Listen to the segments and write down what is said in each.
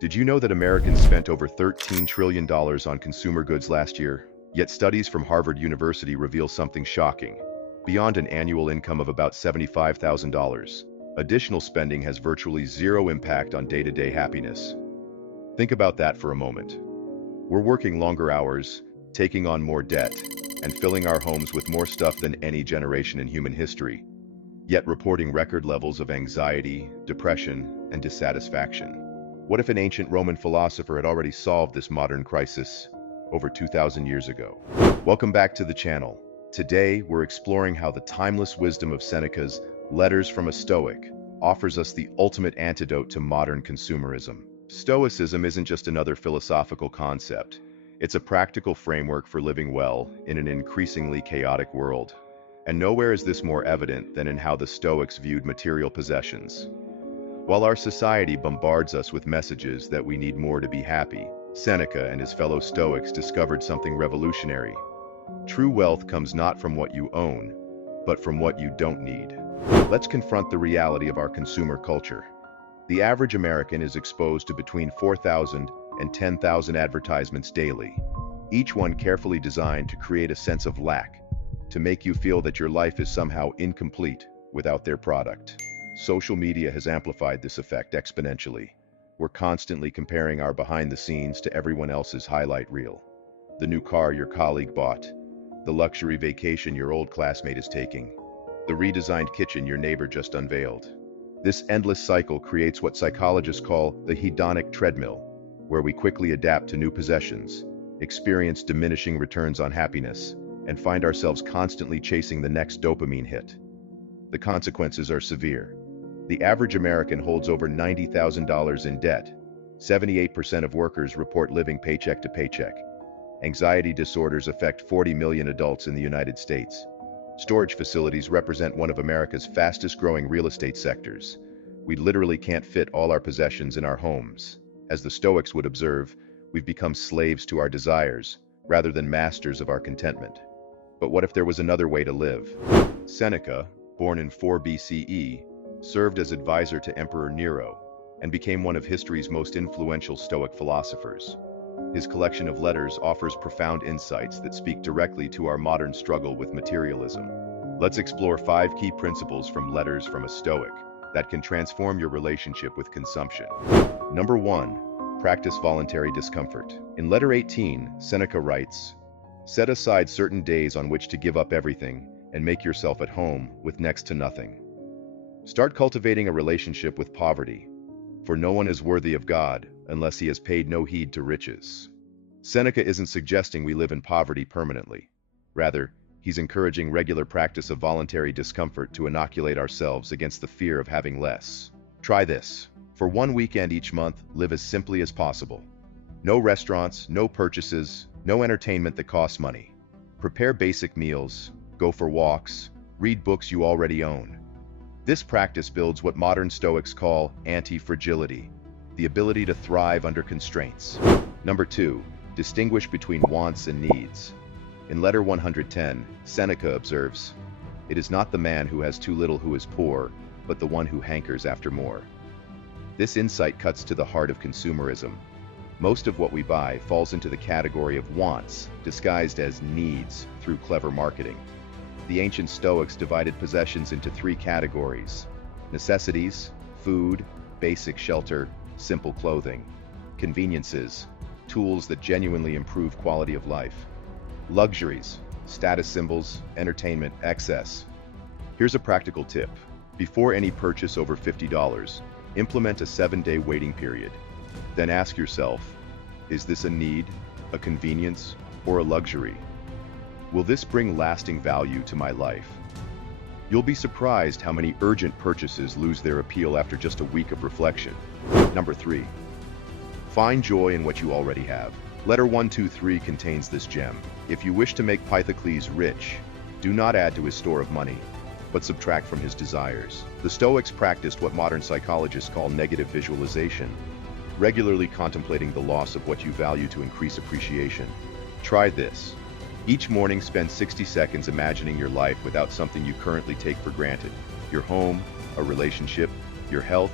Did you know that Americans spent over $13 trillion on consumer goods last year? Yet studies from Harvard University reveal something shocking. Beyond an annual income of about $75,000, additional spending has virtually zero impact on day-to-day happiness. Think about that for a moment. We're working longer hours, taking on more debt, and filling our homes with more stuff than any generation in human history, yet reporting record levels of anxiety, depression, and dissatisfaction. What if an ancient Roman philosopher had already solved this modern crisis over 2,000 years ago? Welcome back to the channel. Today, we're exploring how the timeless wisdom of Seneca's Letters from a Stoic offers us the ultimate antidote to modern consumerism. Stoicism isn't just another philosophical concept. It's a practical framework for living well in an increasingly chaotic world. And nowhere is this more evident than in how the Stoics viewed material possessions. While our society bombards us with messages that we need more to be happy, Seneca and his fellow Stoics discovered something revolutionary. True wealth comes not from what you own, but from what you don't need. Let's confront the reality of our consumer culture. The average American is exposed to between 4,000 and 10,000 advertisements daily, each one carefully designed to create a sense of lack, to make you feel that your life is somehow incomplete without their product. Social media has amplified this effect exponentially. We're constantly comparing our behind the scenes to everyone else's highlight reel. The new car your colleague bought, the luxury vacation your old classmate is taking, the redesigned kitchen your neighbor just unveiled. This endless cycle creates what psychologists call the hedonic treadmill, where we quickly adapt to new possessions, experience diminishing returns on happiness, and find ourselves constantly chasing the next dopamine hit. The consequences are severe. The average American holds over $90,000 in debt. 78% of workers report living paycheck to paycheck. Anxiety disorders affect 40 million adults in the United States. Storage facilities represent one of America's fastest-growing real estate sectors. We literally can't fit all our possessions in our homes. As the Stoics would observe, we've become slaves to our desires, rather than masters of our contentment. But what if there was another way to live? Seneca, born in 4 BCE, served as advisor to Emperor Nero, and became one of history's most influential Stoic philosophers. His collection of letters offers profound insights that speak directly to our modern struggle with materialism. Let's explore 5 key principles from Letters from a Stoic that can transform your relationship with consumption. Number 1. Practice voluntary discomfort. In Letter 18, Seneca writes, "Set aside certain days on which to give up everything and make yourself at home with next to nothing." Start cultivating a relationship with poverty, for no one is worthy of God unless he has paid no heed to riches. Seneca isn't suggesting we live in poverty permanently. Rather, he's encouraging regular practice of voluntary discomfort to inoculate ourselves against the fear of having less. Try this. For 1 weekend each month, live as simply as possible. No restaurants, no purchases, no entertainment that costs money. Prepare basic meals, go for walks, read books you already own. This practice builds what modern Stoics call anti-fragility, the ability to thrive under constraints. Number 2, distinguish between wants and needs. In Letter 110, Seneca observes, "It is not the man who has too little who is poor, but the one who hankers after more." This insight cuts to the heart of consumerism. Most of what we buy falls into the category of wants, disguised as needs through clever marketing. The ancient Stoics divided possessions into 3 categories: necessities, food, basic shelter, simple clothing; conveniences, tools that genuinely improve quality of life; luxuries, status symbols, entertainment, excess. Here's a practical tip. Before any purchase over $50, implement a 7-day waiting period. Then ask yourself, is this a need, a convenience, or a luxury? Will this bring lasting value to my life? You'll be surprised how many urgent purchases lose their appeal after just a week of reflection. Number 3. Find joy in what you already have. Letter 123 contains this gem. If you wish to make Pythocles rich, do not add to his store of money, but subtract from his desires. The Stoics practiced what modern psychologists call negative visualization, regularly contemplating the loss of what you value to increase appreciation. Try this. Each morning, spend 60 seconds imagining your life without something you currently take for granted. Your home, a relationship, your health,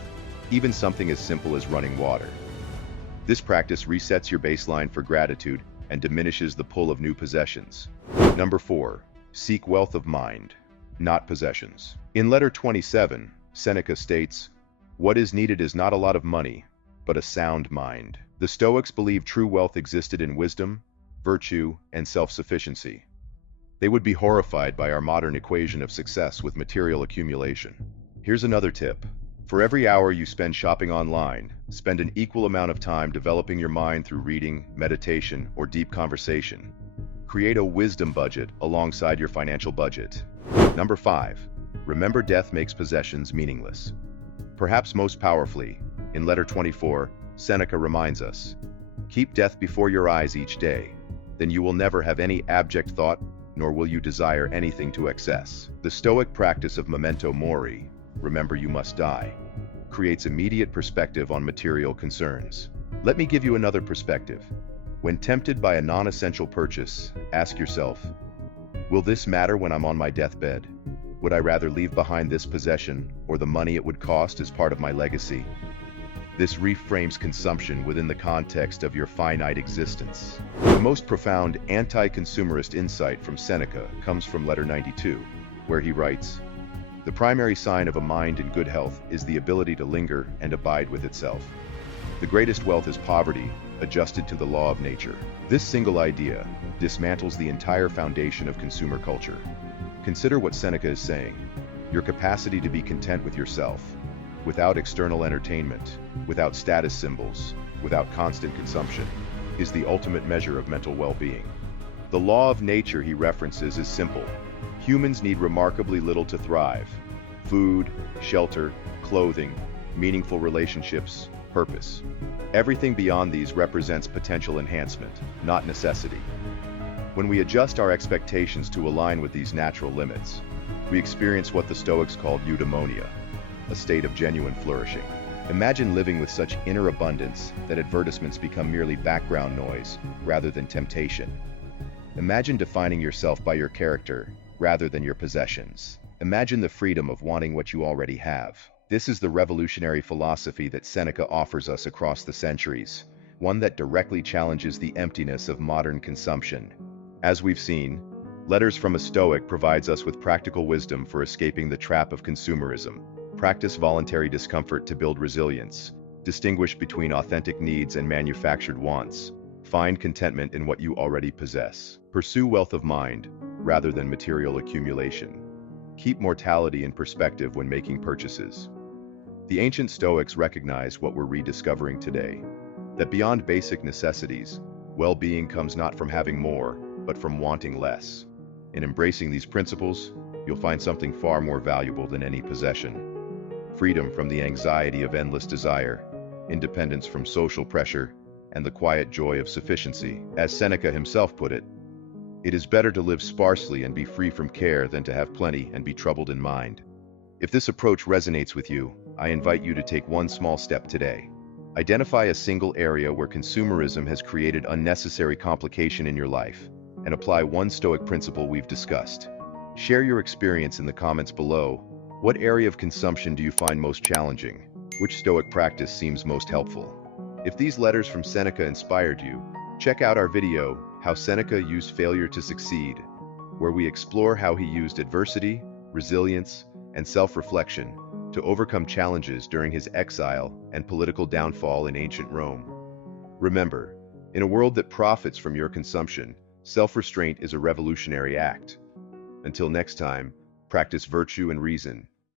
even something as simple as running water. This practice resets your baseline for gratitude and diminishes the pull of new possessions. Number 4. Seek wealth of mind, not possessions. In letter 27, Seneca states, "What is needed is not a lot of money, but a sound mind." The Stoics believed true wealth existed in wisdom, virtue, and self-sufficiency. They would be horrified by our modern equation of success with material accumulation. Here's another tip. For every hour you spend shopping online, spend an equal amount of time developing your mind through reading, meditation, or deep conversation. Create a wisdom budget alongside your financial budget. Number 5. Remember, death makes possessions meaningless. Perhaps most powerfully, in letter 24, Seneca reminds us, "Keep death before your eyes each day, then you will never have any abject thought, nor will you desire anything to excess." The Stoic practice of memento mori, remember you must die, creates immediate perspective on material concerns. Let me give you another perspective. When tempted by a non-essential purchase, ask yourself, will this matter when I'm on my deathbed? Would I rather leave behind this possession or the money it would cost as part of my legacy? This reframes consumption within the context of your finite existence. The most profound anti-consumerist insight from Seneca comes from letter 92, where he writes, "The primary sign of a mind in good health is the ability to linger and abide with itself. The greatest wealth is poverty, adjusted to the law of nature." This single idea dismantles the entire foundation of consumer culture. Consider what Seneca is saying. Your capacity to be content with yourself, without external entertainment, without status symbols, without constant consumption, is the ultimate measure of mental well-being. The law of nature he references is simple. Humans need remarkably little to thrive: food, shelter, clothing, meaningful relationships, purpose. Everything beyond these represents potential enhancement, not necessity. When we adjust our expectations to align with these natural limits, we experience what the Stoics called eudaimonia, a state of genuine flourishing. Imagine living with such inner abundance that advertisements become merely background noise rather than temptation. Imagine defining yourself by your character rather than your possessions. Imagine the freedom of wanting what you already have. This is the revolutionary philosophy that Seneca offers us across the centuries, one that directly challenges the emptiness of modern consumption. As we've seen, Letters from a Stoic provides us with practical wisdom for escaping the trap of consumerism. Practice voluntary discomfort to build resilience. Distinguish between authentic needs and manufactured wants. Find contentment in what you already possess. Pursue wealth of mind, rather than material accumulation. Keep mortality in perspective when making purchases. The ancient Stoics recognized what we're rediscovering today, that beyond basic necessities, well-being comes not from having more, but from wanting less. In embracing these principles, you'll find something far more valuable than any possession. Freedom from the anxiety of endless desire, independence from social pressure, and the quiet joy of sufficiency. As Seneca himself put it, "It is better to live sparsely and be free from care than to have plenty and be troubled in mind." If this approach resonates with you, I invite you to take one small step today. Identify a single area where consumerism has created unnecessary complication in your life, and apply one Stoic principle we've discussed. Share your experience in the comments below. What area of consumption do you find most challenging? Which Stoic practice seems most helpful? If these letters from Seneca inspired you, check out our video, How Seneca Used Failure to Succeed, where we explore how he used adversity, resilience, and self-reflection to overcome challenges during his exile and political downfall in ancient Rome. Remember, in a world that profits from your consumption, self-restraint is a revolutionary act. Until next time, practice virtue and reason,